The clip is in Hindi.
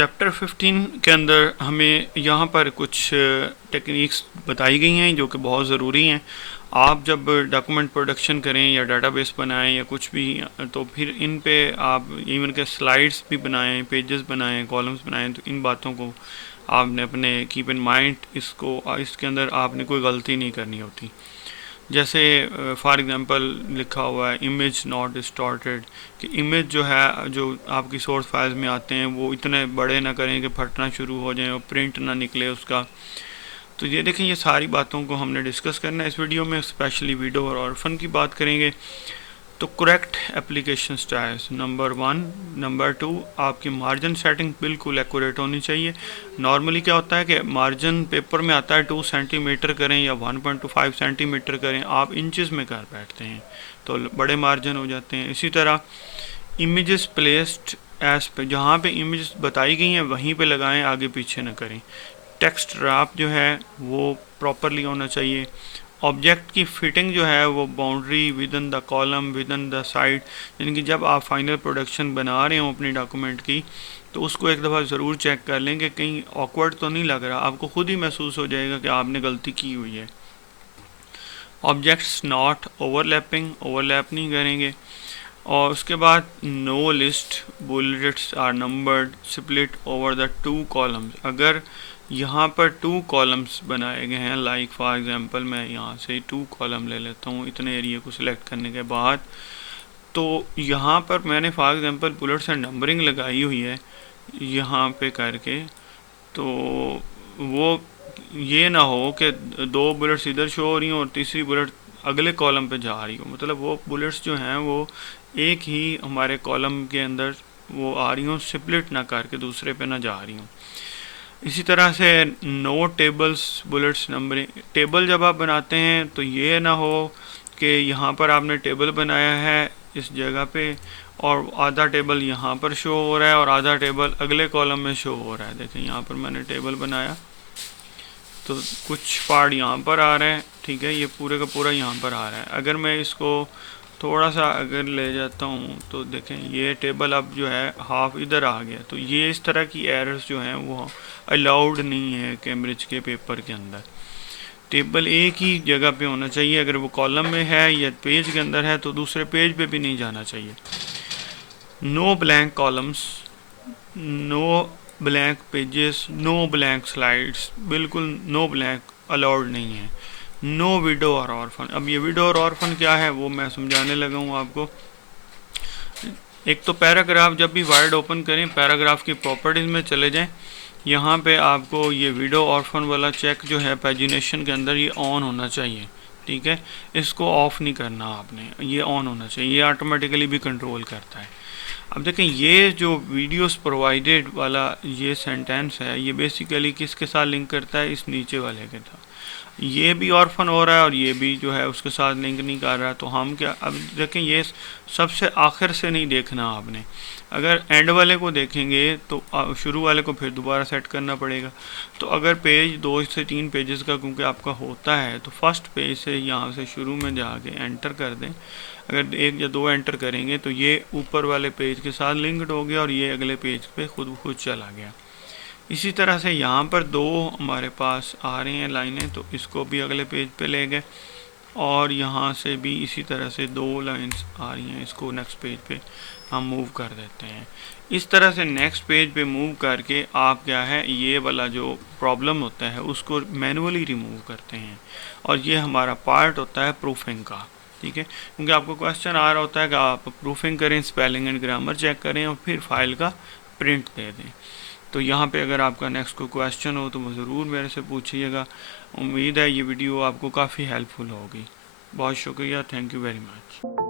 चैप्टर 15 के अंदर हमें यहाँ पर कुछ टेक्निक्स बताई गई हैं जो कि बहुत ज़रूरी हैं। आप जब डॉक्यूमेंट प्रोडक्शन करें या डाटाबेस बनाएं या कुछ भी, तो फिर इन पे आप इवन के स्लाइड्स भी बनाएं, पेजेस बनाएं, कॉलम्स बनाएं, तो इन बातों को आपने अपने कीप इन माइंड, इसके अंदर आपने कोई गलती नहीं करनी होती। जैसे फॉर एग्जांपल लिखा हुआ है इमेज नॉट डिस्टॉर्टेड, कि इमेज जो है, जो आपकी सोर्स फाइल्स में आते हैं, वो इतने बड़े ना करें कि फटना शुरू हो जाए और प्रिंट ना निकले उसका। तो ये देखें, ये सारी बातों को हमने डिस्कस करना है इस वीडियो में। स्पेशली विडो और ऑर्फन की बात करेंगे। तो correct application styles number 1। Number 2, आपकी मार्जिन सेटिंग बिल्कुल एक्यूरेट होनी चाहिए। नॉर्मली क्या होता है कि मार्जिन पेपर में आता है 2 सेंटीमीटर करें या 1.25 सेंटीमीटर करें, आप इंचेस में कर बैठते हैं तो बड़े मार्जिन हो जाते हैं। इसी तरह इमेजेस प्लेस्ड एज पे, जहाँ पे इमेज बताई गई हैं वहीं पे लगाएं, आगे पीछे न करें। टेक्स्ट ड्राफ्ट जो है वो प्रॉपरली होना चाहिए। ऑब्जेक्ट की फिटिंग जो है वो boundary, with in the column, with in the side, यानी कि जब आप फाइनल प्रोडक्शन बना रहे हो अपनी डॉक्यूमेंट की, तो उसको एक दफ़ा ज़रूर चेक कर लें कि कहीं ऑकवर्ड तो नहीं लग रहा। आपको खुद ही महसूस हो जाएगा कि आपने गलती की हुई है। ऑब्जेक्ट्स नॉट ओवरलैपिंग, ओवरलैप नहीं करेंगे। और उसके बाद no list bullets are numbered split over the 2 columns. अगर यहाँ पर 2 कॉलम्स बनाए गए हैं, लाइक फॉर एग्जांपल मैं यहाँ से 2 कॉलम ले लेता हूँ इतने एरिया को सिलेक्ट करने के बाद, तो यहाँ पर मैंने for example bullets and numbering लगाई हुई है यहाँ पे करके, तो वो ये ना हो कि 2 बुलेट्स इधर शो हो रही हो और तीसरी बुलेट अगले कॉलम पे जा रही हो, मतलब वो बुलेट्स जो हैं वो एक ही हमारे कॉलम के अंदर वो आ रही हूँ, स्प्लिट ना करके दूसरे पे ना जा रही हूँ। इसी तरह से no tables bullets numbering. Table जब आप बनाते हैं तो ये ना हो कि यहाँ पर आपने टेबल बनाया है इस जगह पे और आधा टेबल यहाँ पर शो हो रहा है और आधा टेबल अगले कॉलम में शो हो रहा है। देखें यहाँ पर मैंने टेबल बनाया तो कुछ पार्ट यहाँ पर आ रहे हैं, ठीक है, ये पूरे का पूरा यहाँ पर आ रहा है। अगर मैं इसको थोड़ा सा अगर ले जाता हूँ तो देखें ये टेबल अब जो है हाफ इधर आ गया। तो ये इस तरह की एरर्स जो हैं वो अलाउड नहीं है कैम्ब्रिज के पेपर के अंदर। टेबल एक ही जगह पे होना चाहिए, अगर वो कॉलम में है या पेज के अंदर है तो दूसरे पेज पे भी नहीं जाना चाहिए। No blank columns, no blank pages, no blank slides, बिल्कुल नो ब्लैंक अलाउड नहीं है। नो विडो और ऑर्फन। अब ये विडो और ऑर्फन क्या है वो मैं समझाने लगा हूँ आपको। एक तो पैराग्राफ जब भी वर्ड ओपन करें, पैराग्राफ की प्रॉपर्टीज़ में चले जाएं, यहाँ पे आपको ये विडो ऑर्फन वाला चेक जो है पैजिनेशन के अंदर ये ऑन होना चाहिए, ठीक है, इसको ऑफ नहीं करना आपने, ये ऑन होना चाहिए, ये ऑटोमेटिकली भी कंट्रोल करता है। अब देखें ये जो वीडियोस प्रोवाइडेड वाला ये सेंटेंस है, ये बेसिकली किसके साथ लिंक करता है, इस नीचे वाले के साथ। ये भी ऑर्फन हो रहा है और ये भी जो है उसके साथ लिंक नहीं कर रहा। तो हम क्या, अब देखें ये सबसे आखिर से नहीं देखना आपने, अगर एंड वाले को देखेंगे तो शुरू वाले को फिर दोबारा सेट करना पड़ेगा। तो अगर पेज 2 से 3 पेजेस का क्योंकि आपका होता है तो फर्स्ट पेज से यहाँ से शुरू में जाके एंटर कर दें। अगर 1 या 2 एंटर करेंगे तो ये ऊपर वाले पेज के साथ लिंक्ड हो गया और ये अगले पेज पे खुद चला गया। इसी तरह से यहाँ पर 2 हमारे पास आ रही हैं लाइनें, तो इसको भी अगले पेज पे ले गए और यहाँ से भी इसी तरह से 2 लाइंस आ रही हैं, इसको नेक्स्ट पेज पे हम मूव कर देते हैं। इस तरह से नेक्स्ट पेज पे मूव करके आप क्या है, ये वाला जो प्रॉब्लम होता है उसको मैनुअली रिमूव करते हैं और ये हमारा पार्ट होता है प्रूफिंग का, ठीक है। क्योंकि आपको क्वेश्चन आ रहा होता है कि आप प्रूफिंग करें, स्पेलिंग एंड ग्रामर चेक करें और फिर फाइल का प्रिंट दे दें। तो यहाँ पे अगर आपका नेक्स्ट कोई क्वेश्चन हो तो वो ज़रूर मेरे से पूछिएगा। उम्मीद है ये वीडियो आपको काफ़ी हेल्पफुल होगी। बहुत शुक्रिया, थैंक यू वेरी मच।